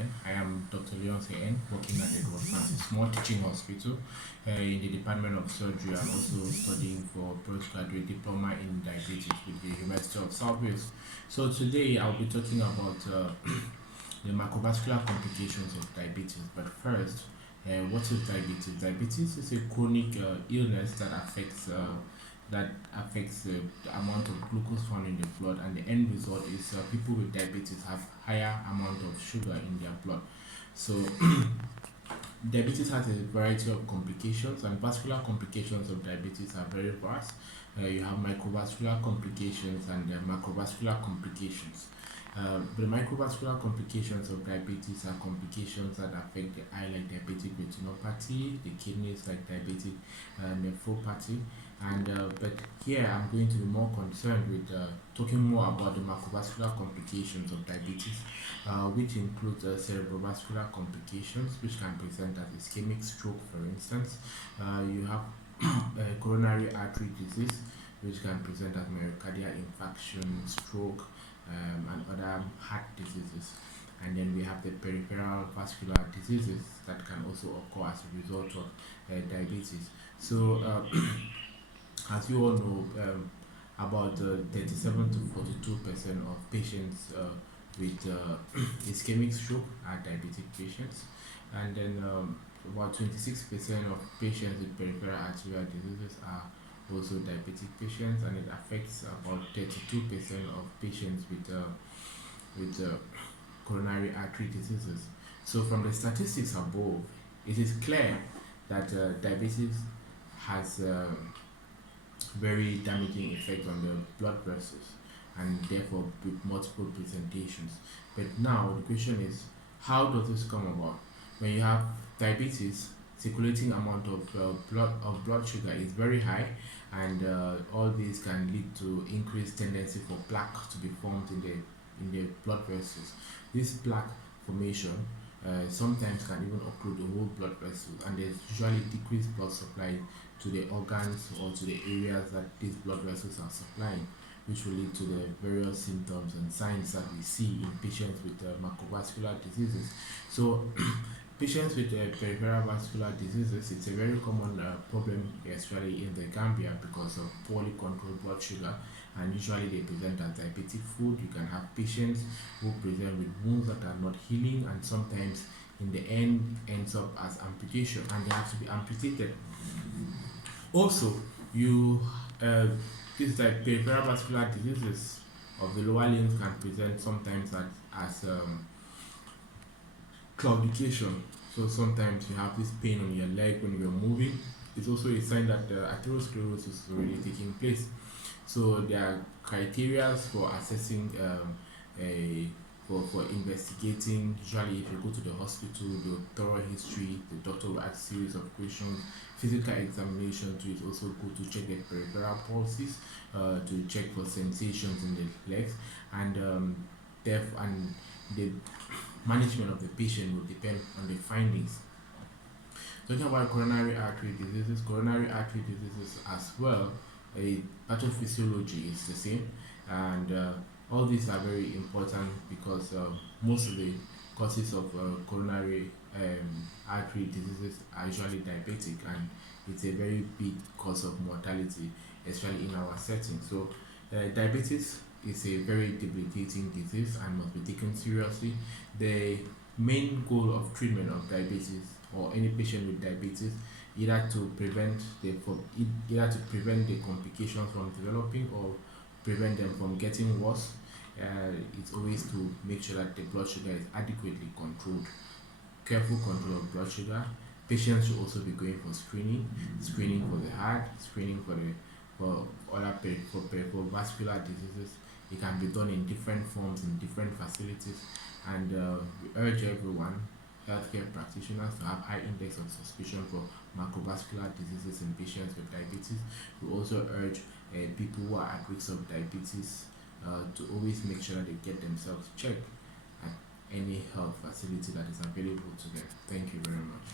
E-En. I am Dr LEONCE He-En, working at the Small Teaching Hospital in the Department of Surgery. I'm also studying for postgraduate diploma in diabetes with the University of Southwest. So today I'll be talking about the macrovascular complications of diabetes. But first, what is diabetes? Diabetes is a chronic illness that affects the amount of glucose found in the blood, and the end result is people with diabetes have higher amount of sugar in their blood. So diabetes has a variety of complications, and vascular complications of diabetes are very vast. You have microvascular complications and macrovascular complications. The microvascular complications of diabetes are complications that affect the eye, like diabetic retinopathy, the kidneys, like diabetic nephropathy, and but here I'm going to be more concerned with talking more about the macrovascular complications of diabetes, which includes cerebrovascular complications, which can present as ischemic stroke, for instance. You have coronary artery disease, which can present as myocardial infarction, stroke, and other heart diseases. And then we have the peripheral vascular diseases that can also occur as a result of diabetes. So as you all know, about 37 to 42% of patients with ischemic stroke are diabetic patients, and then about 26% of patients with peripheral arterial diseases are also diabetic patients, and it affects about 32% of patients with coronary artery diseases. So from the statistics above, it is clear that diabetes has very damaging effect on the blood vessels, and therefore with multiple presentations. But now the question is, how does this come about? When you have diabetes, circulating amount of blood sugar is very high, and all these can lead to increased tendency for plaque to be formed in the blood vessels. This plaque formation sometimes can even occlude the whole blood vessel, and there's usually decreased blood supply to the organs or to the areas that these blood vessels are supplying, which will lead to the various symptoms and signs that we see in patients with macrovascular diseases. So patients with peripheral vascular diseases, it's a very common problem, especially in the Gambia, because of poorly controlled blood sugar, and usually they present as diabetic foot. You can have patients who present with wounds that are not healing, and sometimes in the end ends up as amputation, and they have to be amputated. Also, these like peripheral vascular diseases of the lower limbs can present sometimes as claudication. So sometimes you have this pain on your leg when you're moving. It's also a sign that atherosclerosis is already taking place. So there are criteria for assessing for investigating. Usually if you go to the hospital, the thorough history, the doctor will ask series of questions. Physical examination too is also good to check the peripheral pulses, to check for sensations in the legs, and the management of the patient will depend on the findings. Talking about coronary artery diseases as well, a pathophysiology is the same, and all these are very important because most of the causes of coronary artery diseases are usually diabetic, and it's a very big cause of mortality, especially in our setting. So diabetes is a very debilitating disease and must be taken seriously. The main goal of treatment of diabetes, or any patient with diabetes, either to prevent the complications from developing or prevent them from getting worse. It's always to make sure that the blood sugar is adequately controlled. Careful control of blood sugar. Patients should also be going for screening for the heart, screening for peripheral vascular diseases. It can be done in different forms in different facilities, and we urge everyone, healthcare practitioners, to have high index of suspicion for macrovascular diseases in patients with diabetes. We also urge people who are at risk of diabetes to always make sure that they get themselves checked at any health facility that is available to them. Thank you very much.